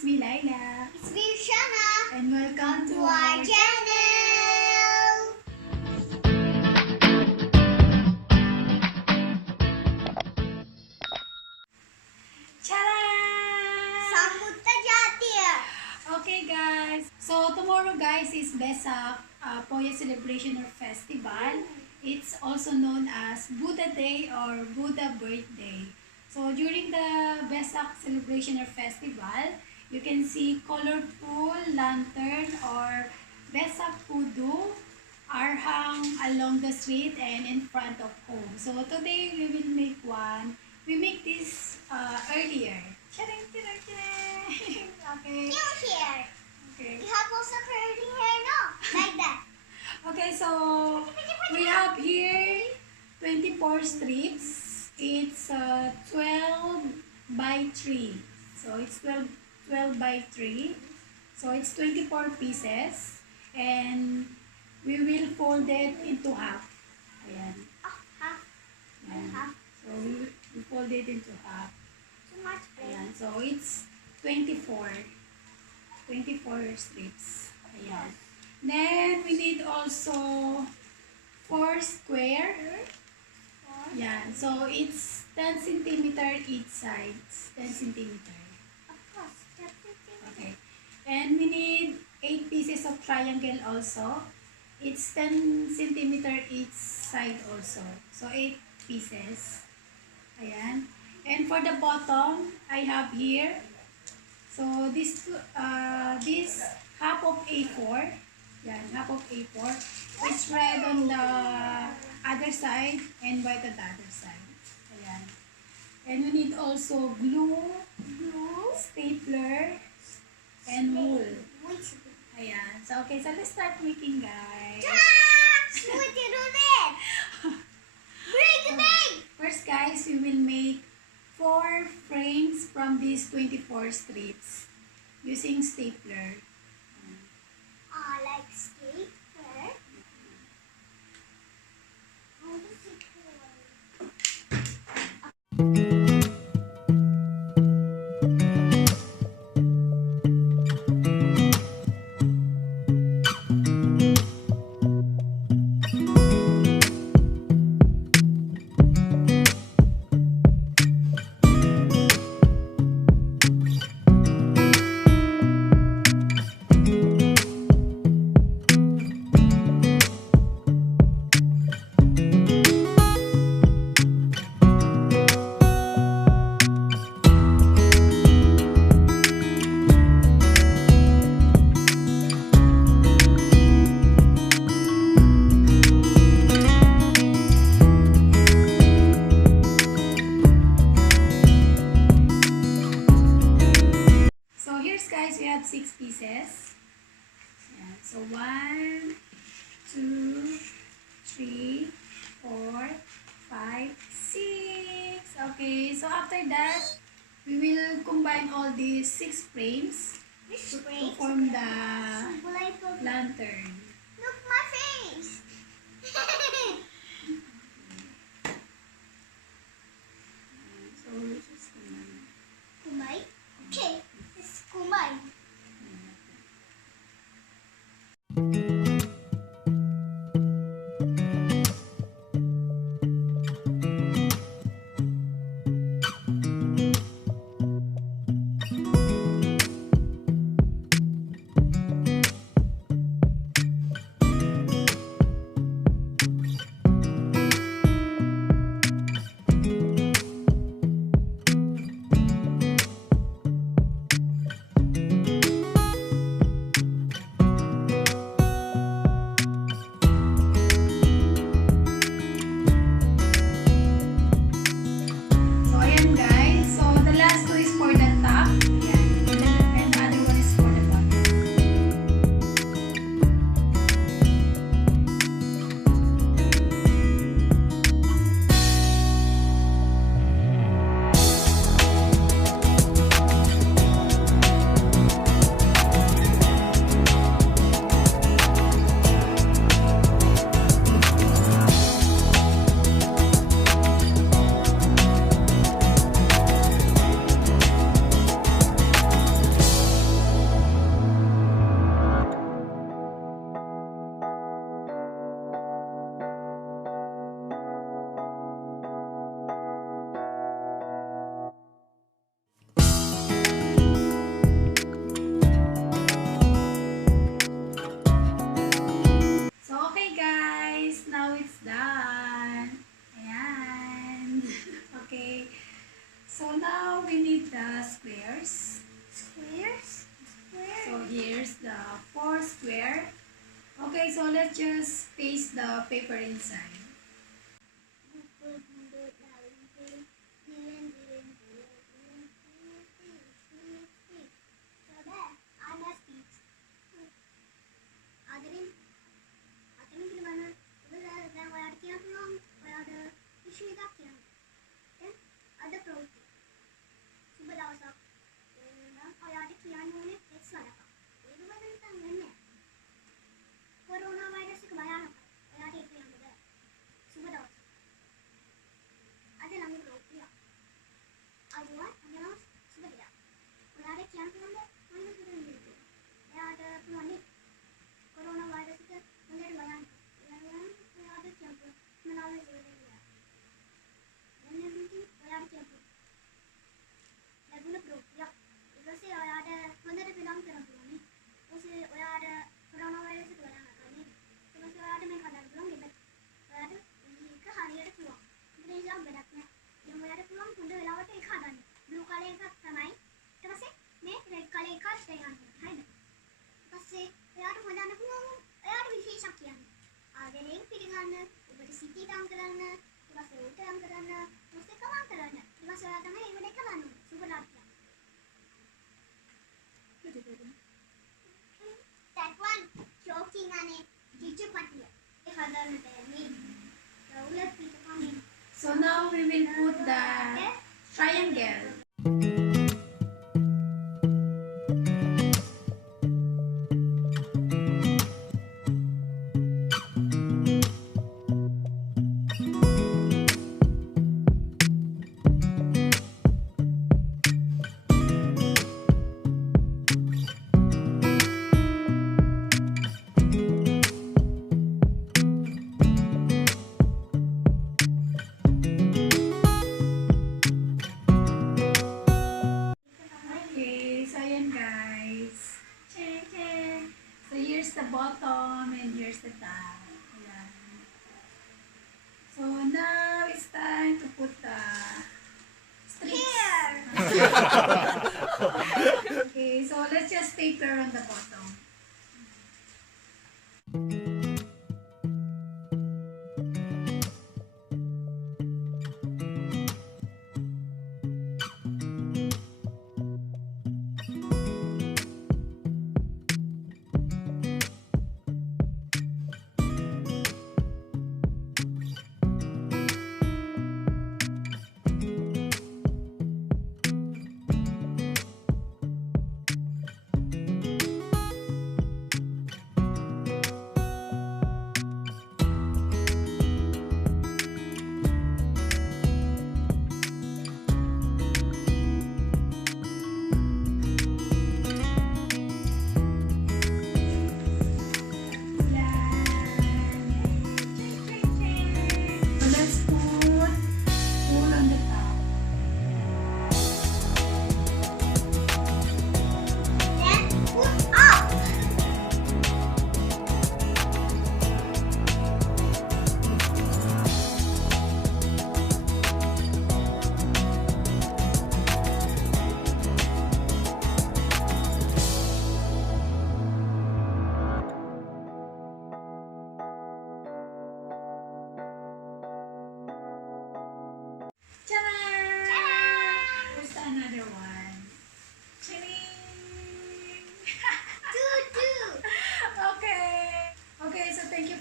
It's me, Laila. It's Rishana. And welcome to our channel. Tara! Buddha Jayanti. Okay guys, so tomorrow guys is Vesak Poya Celebration or Festival. It's also known as Buddha Day or Buddha Birthday. So during the Vesak Celebration or Festival, you can see colorful lantern or Vesak Kuudu are hung along the street and in front of home. So today we will make one. We make this earlier. Charing, charing, charing. Okay. New hair. Okay. You have also curly hair, no? Like that. Okay, so we have here 24 strips. It's 12 by 3. So it's 12 by 3. So it's 24 pieces. And we will fold it into half. Ayan. Oh, half. Ayan. Half. So we fold it into half. Too much pain. Ayan. So it's 24 strips. Ayan. Then we need also 4 square. Yeah, so it's 10 centimeter each side. It's 10 centimeter. Of course. Okay. And we need 8 pieces of triangle also. It's 10 centimeter each side also. So 8 pieces. Ayan. And for the bottom, I have here. So this half of A4. Yan, half of A4. It's red on the other side and white on the other side. Ayan. And we need also glue, stapler, and wool. Ayan. So, okay. So, let's start making, guys. What you do that? Break it. First, guys, we will make 4 frames from these 24 strips using stapler. Like skater. How does it Guys, we have 6 pieces. Ayan. So 1, 2, 3, 4, 5, 6. Okay, so after that, we will combine all these 6 frames to form the lantern. Look my face. So just Kumai. Okay, it's kumai. square. Okay, so let's just paste the paper inside. That one joking on it. So now we will put the triangle. Okay, so ayan guys. Check, check. So here's the bottom and here's the top. Ayan. So now it's time to put the strips. Here. Okay, so let's just paper on the bottom.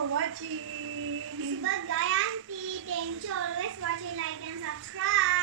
for watching. Buddha Jayanti. Thank you. Always watching, like and subscribe.